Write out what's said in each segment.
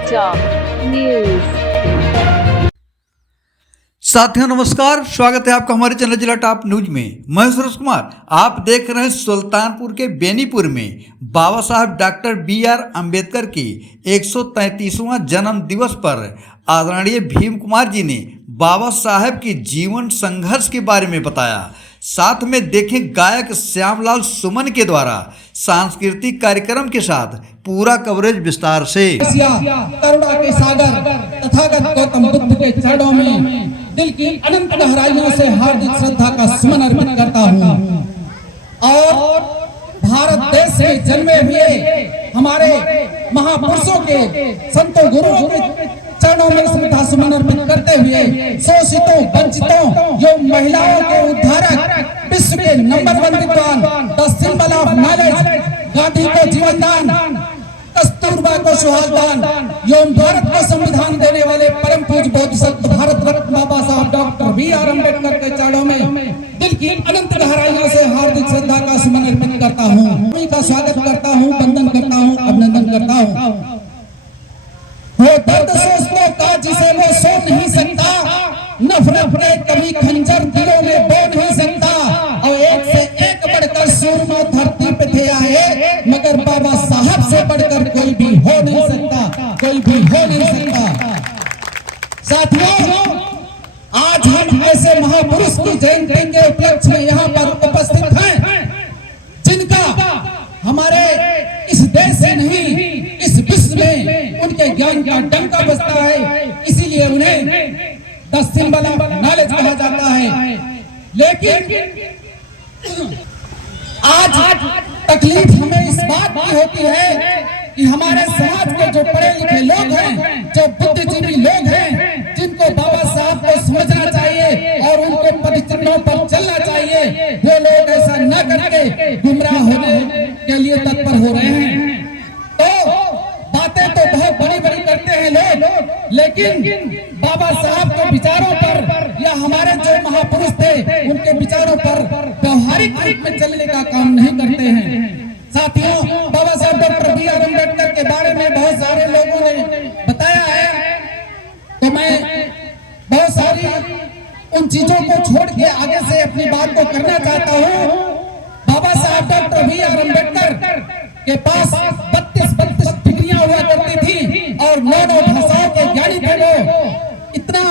समाचार न्यूज। साथियों नमस्कार, स्वागत है आपका हमारे चैनल जिला टॉप न्यूज में। मैं सुरेश कुमार, आप देख रहे हैं सुल्तानपुर के बेनीपुर में बाबा साहब डॉक्टर बी.आर. अम्बेडकर की 133वां जन्म दिवस पर आदरणीय भीम कुमार जी ने बाबा साहब की जीवन संघर्ष के बारे में बताया। साथ में देखें गायक श्यामलाल सुमन के द्वारा सांस्कृतिक कार्यक्रम के साथ पूरा कवरेज विस्तार से। करुणा के सागर तथागत गौतम बुद्ध के चरणों में दिल की अनंत गहराइयों से हार्दिक श्रद्धा का सुमन अर्पित करता हूँ और भारत देश में जन्मे हुए हमारे महापुरुषों के संतों गुरुओं के चरणों में श्रद्धा सुमन अर्पित करते हुए शोषितों वंचितों एवं महिलाओं के उद्धारक विश्व के नंबर 1 विद्वान the symbol of knowledge Gandhi को जीवन दान, कस्तूरबा को सुहाग दान एवं भारत को संविधान देने वाले परम पूज्य बोधिसत्व भारत रत्न बाबा साहब डॉक्टर बी.आर. अम्बेडकर के चरणों में दिल की अनंत गहराइयों से हार्दिक श्रद्धा का सुमन अर्पित करता हूँ। उन्हीं का स्वागत करता हूँ, वंदन करता हूँ, अभिनंदन करता हूँ। वो दर्द सोचने का जिसे वो सो नहीं सकता, नफरत के कभी खंजर दिलों में बो नहीं सकता, और एक से एक बढ़कर सूरमा धरती पे थे आए, मगर बाबा साहब से बढ़कर कोई भी हो नहीं सकता, कोई भी हो नहीं सकता। साथियों, आज हम ऐसे महापुरुष की जयंती के उपलक्ष्य में यहाँ पर उपस्थित हैं जिनका हमारे इस देश से नहीं इस विश्व में उनके ज्ञान का डंका बजता है, इसीलिए उन्हें द सिंबल ऑफ नॉलेज कहा जाता है। लेकिन आज तकलीफ हमें इस बात की होती है कि हमारे समाज के जो पढ़े लिखे लोग हैं, जो बुद्धिजीवी लोग हैं, जिनको बाबा साहब को समझना चाहिए और उनके परिचितों पर चलना चाहिए, वो लोग ऐसा न करके गुमराह होने के लिए तत्पर हो रहे हैं। तो बातें तो बहुत बड़ी बड़ी करते हैं लोग, लेकिन बाबा साहब के विचारों पर या हमारे जो महापुरुष थे उनके विचारों पर व्यवहारिक रूप में चलने का काम नहीं करते हैं। साथियों, बाबा साहब डॉक्टर बी.आर. अम्बेडकर के बारे में बहुत सारे लोगों ने बताया है, तो मैं बहुत सारी उन चीजों को छोड़ के आगे से अपनी बात को करना चाहता हूँ। बाबा साहब डॉक्टर बी.आर. अम्बेडकर के पास 32 डिग्रियां हुआ करती थी और 9 भाषाओं के ज्ञानी थे। वो इतना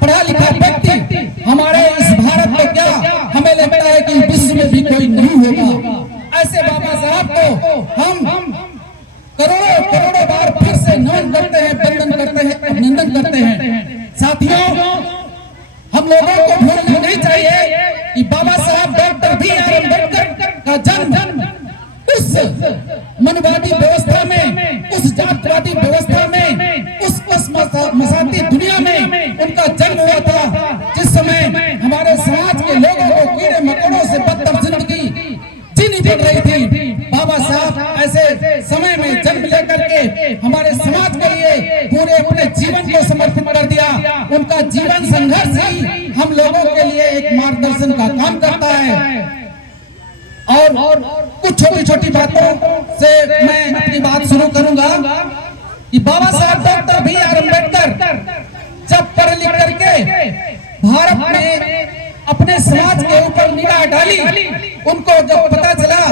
पढ़ा लिखा व्यक्ति हमारे इस भारत में क्या हमें लगता है कि विश्व में भी कोई नहीं होगा। ऐसे बाबा साहब को हम करोड़ों करोड़ों बार फिर से नमन करते हैं, वंदन करते हैं, अभिनंदन करते हैं। साथियों, हम लोगों को भूलना नहीं चाहिए कि बाबा साहब डॉक्टर बी.आर. अम्बेडकर का जन्म उस मनवादी व्यवस्था में, उस जातवादी व्यवस्था में, उस मसाती दुनिया में उनका जन्म हुआ था, जिस समय हमारे समाज के लोगों को कीड़े मकोड़ों से बदतर जिंदगी जीनी पड़ रही थी। बाबा साहब ऐसे समय में जन्म लेकर के हमारे समाज के लिए पूरे अपने जीवन को समर्पित कर दिया। उनका जीवन संघर्ष ही हम लोगों के लिए एक मार्गदर्शन का काम करता है। और कुछ छोटी छोटी बातों से मैं अपनी बात शुरू करूंगा कि बाबा साहब डॉक्टर बी.आर. अम्बेडकर जब पढ़ लिख करके भारत में अपने समाज के ऊपर निगाह डाली, उनको जब पता चला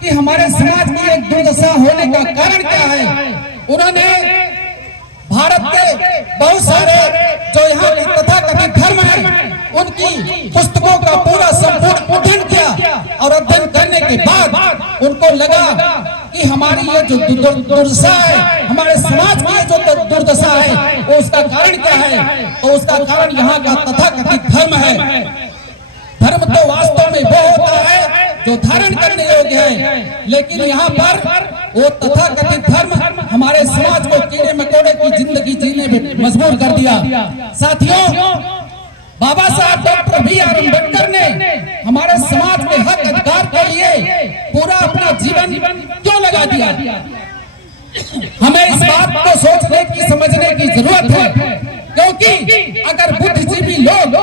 कि हमारे समाज की एक दुर्दशा होने का कारण क्या है, उन्होंने भारत के बहुत सारे जो यहाँ के तथाकथित धर्म है उनकी पुस्तकों का पूरा संपूर्ण अध्ययन किया, और अध्ययन करने के बाद उनको लगा कि हमारी ये जो दुर्दशा है, हमारे समाज की जो दुर्दशा है, वो उसका कारण क्या है, तो उसका कारण यहाँ का तथाकथित धर्म है। धर्म तो वास्तव में वो होता है जो धारण करने योग्य है, लेकिन यहाँ पर वो तथाकथित धर्म हमारे समाज को कीड़े मकोड़े की जिंदगी जीने में मजबूर कर दिया। साथियों, बाबा साहब डॉक्टर बी.आर. अम्बेडकर ने हमारे समाज के हक अधिकार के लिए पूरा अपना जीवन क्यों लगा दिया? हमें इस बात को सोचने की, समझने की जरूरत है, क्योंकि अगर बुद्धिजीवी लोग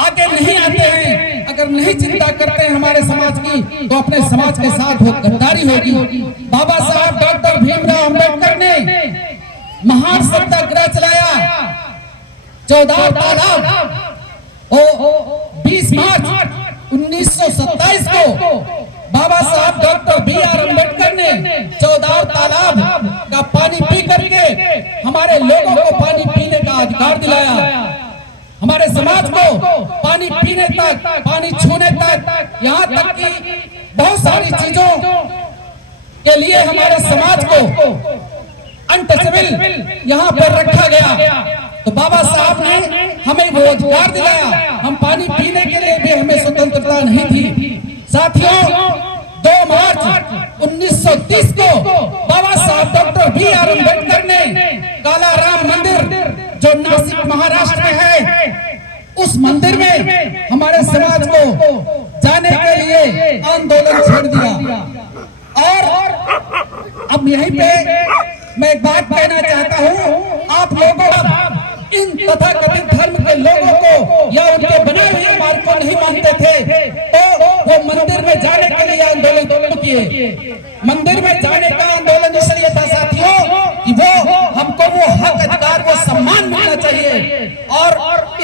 आगे नहीं आते हैं, अगर नहीं चिंता करते हैं हमारे समाज की, तो अपने समाज के साथ गद्दारी होगी। बाबा साहब डॉक्टर भीमराव अम्बेडकर ने महान सत्याग्रह चलाया। 14 तालाब ओ 20 मार्च 1927 को बाबा साहब डॉक्टर B.R. अम्बेडकर ने 14 तालाब का पानी पी करके हमारे लोगों को पानी पीने का अधिकार दिलाया। हमारे समाज को पानी पीने तक, पानी छूने तक, यहाँ तक कि बहुत सारी चीजों के लिए हमारे समाज को अनटचेबल यहाँ पर रखा गया। तो बाबा साहब ने हमें वो अधिकार दिलाया। हम पानी पीने के लिए भी हमें स्वतंत्रता नहीं थी। साथियों, 2 मार्च 1930 को बाबा साहब डॉक्टर B.R. अम्बेडकर ने काला राम मंदिर जो नासिक महाराष्ट्र में है, उस मंदिर में हमारे समाज को जाने के लिए आंदोलन छेड़ दिया। और अब यहीं पे मैं एक बात कहना चाहता हूँ, आप लोगों इन तथाकथित धर्म के लोगों को या उनके बनाए हुए मार्ग को नहीं मानते थे, तो वो मंदिर में जाने के लिए आंदोलन किए। मंदिर में जाने का आंदोलन इसलिए था साथियों कि वो हमको वो हक, अधिकार, वो सम्मान मिलना चाहिए। और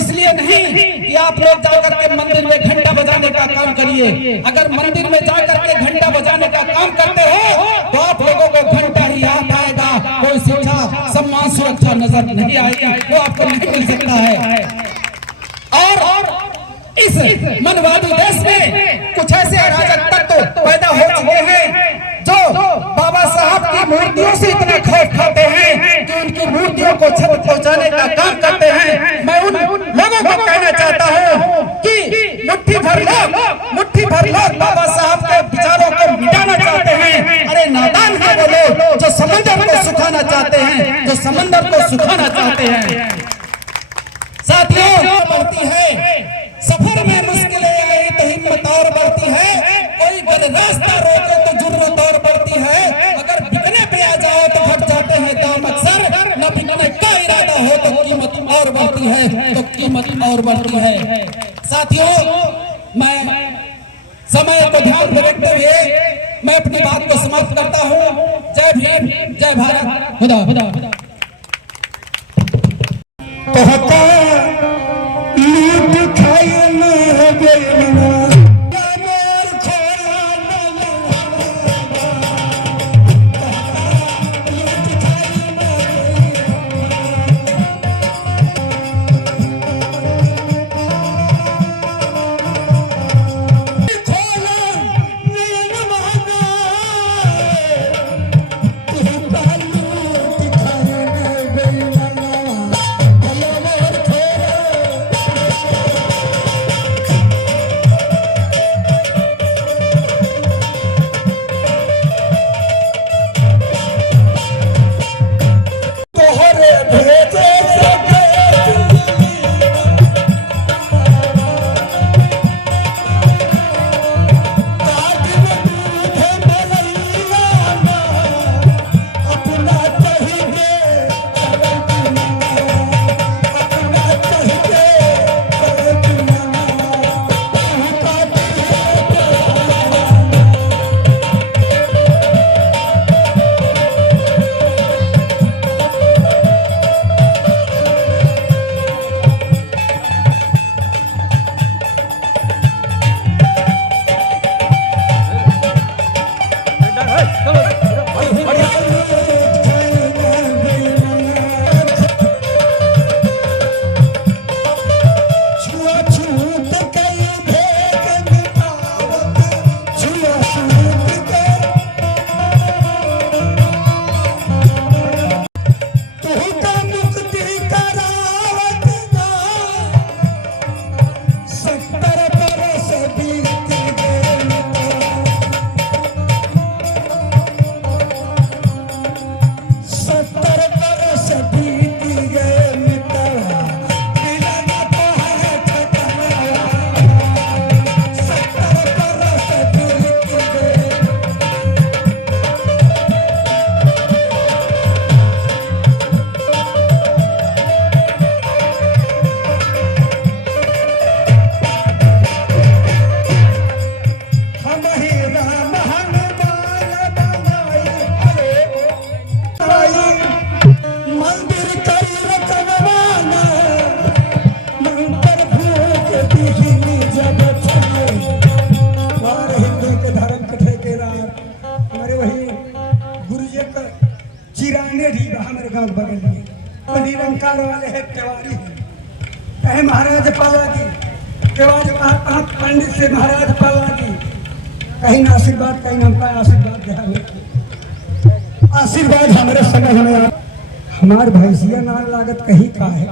इसलिए नहीं कि आप लोग जाकर के मंदिर में घंटा बजाने का काम करिए। अगर मंदिर में जाकर के घंटा बजाने का काम करते हो तो आप लोगों को घंटा ही याद आएगा, कोई शिक्षा, सम्मान, सुरक्षा नजर नहीं आएगी, वो आपको नहीं मिल सकता है। और इस मनवादी देश में कुछ ऐसे अराजक तत्व पैदा हो चुके हैं जो बाबा साहब की मूर्तियों से इतना खौफ खाते हैं कि उनकी मूर्तियों को छत पहुंचाने का काम करते हैं। मैं उन लोगों को कहना चाहता हूं कि मुट्ठी भर लोग बाबा साहब के विचारों को मिटाना चाहते हैं। अरे नादान है वो लोग जो समंदर को सुखाना चाहते हैं, जो समंदर को सुखाना चाहते हैं। साथियों, बढ़ती है सफर में मुश्किलें आई तो हिम्मत और बढ़ती है। कोई रास्ता रोके तो जुर्रत और बढ़ती है। अगर बिकने पे आ जाओ तो घट जाते हैं दाम अक्सर, न बिकने का इरादा हो तो कीमत और बढ़ती है, तो कीमत और बढ़ती है। साथियों, मैं समय को ध्यान में रखते हुए मैं अपनी बात को समाप्त करता हूँ। जय भीम, जय भारत, खुदा। जब चले हमारे हिंदू के धर्म के ठेकेदार हमारे वही गुरुजी का चिराने ढी हमारे गांव बगल में तो निरंकार वाले है तिवारी है कहे महाराज पाला की तिवारी कहा पंडित से महाराज पाला की कहीं ना आशीर्वाद कहीं हमका आशीर्वाद दे आशीर्वाद हमारे समझ में आ हमार भैंसिया ना लागत कहीं का है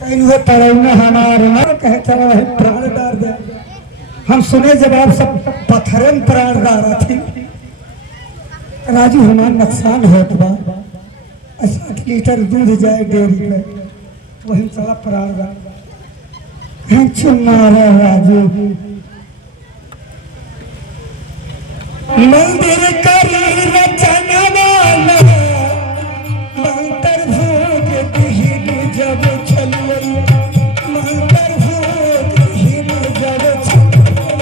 कहीं वो तरौना हमारे कहे चलो है प्राण डाल दे हम सुने जब आप सब पत्थरन प्राण डाला थी राजू हमारा नुकसान होता बा 7 लीटर दूध जाए डेयरी पे वही साला प्राण डाल चुनारा राजू मंदिर करी रचना वाला मंत्र भोग दिहिन जब चलिए मंत्र भोग दिहिन जब चलिए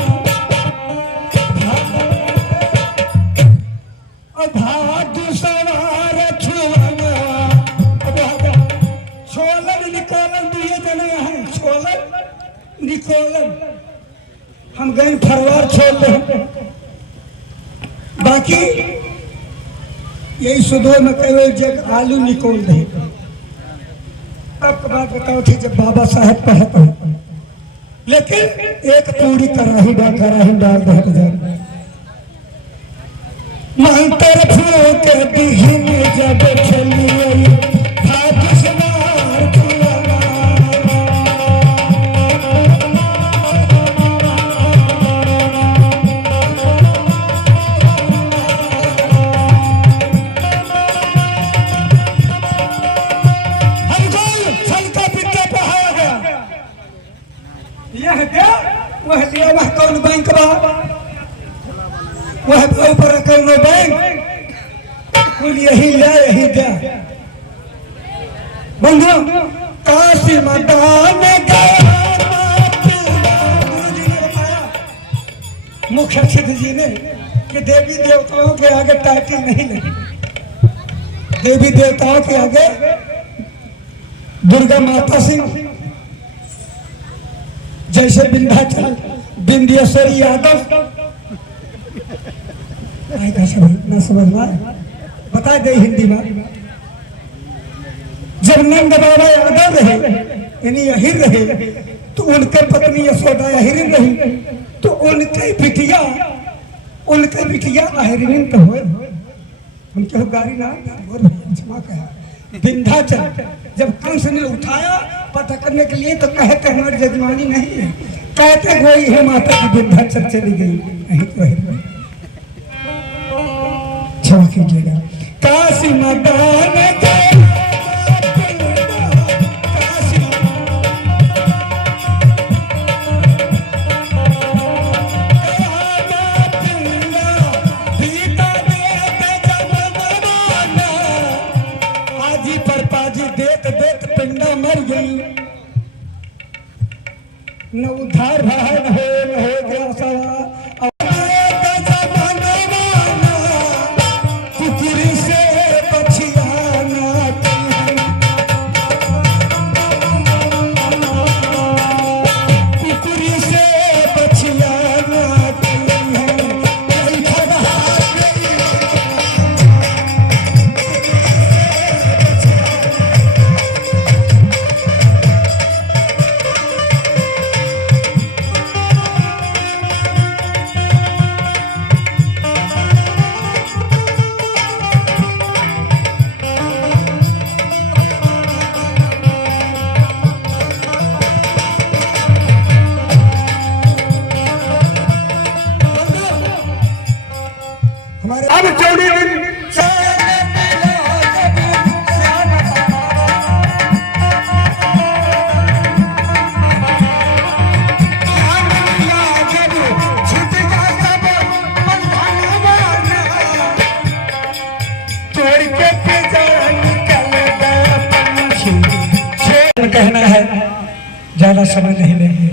भादु सवार छुआना छोलन निकोलन दिए जने हैं छोलन निकोलन हम गए फरवार छोड़ ले बाकी यही सुधो में कहे जग आलू निकोल दे अब बात बताओ थी जब बाबा साहब कहते हैं लेकिन एक पूरी कर रही डाल दे मंत्र फूक दिहिन जब चलिए भाग्य सवार छुआना वह लिया वह कौन बैंक बा वह ऊपर कौन बैंक कुल यही ले यही दे बंधु काशी मैदान गया गुरुजी ने बताया मुख्य सिद्ध जी ने कि देवी देवताओं के आगे टाइटल नहीं लगी देवी देवताओं के आगे दुर्गा माता सिंह जैसे विंध्याचल विंध्येश्वरी यादव ना समझ बता दे हिंदी में जब नंद बाबा यादव रहे यानी अहिर रहे तो उनके पत्नी यशोदा अहिर रही तो उनके बिटिया अहिरिन तो हो हम क्यों गाड़ी ना क्षमा कहा विंध्याचल जब कंस ने उठाया पता करने के लिए तो कहे कि हमारी जजमानी नहीं है कहते वही है माता की विंध्याचल चली गई नहीं तो है क्षमा कीजिएगा काशी मैदान न उद्धार भाई न हो गया सवा कुकुरी से पछियाना कुकुरी से पछियाना अब चौड़ी दिन कहना है ज्यादा समय नहीं लेंगे।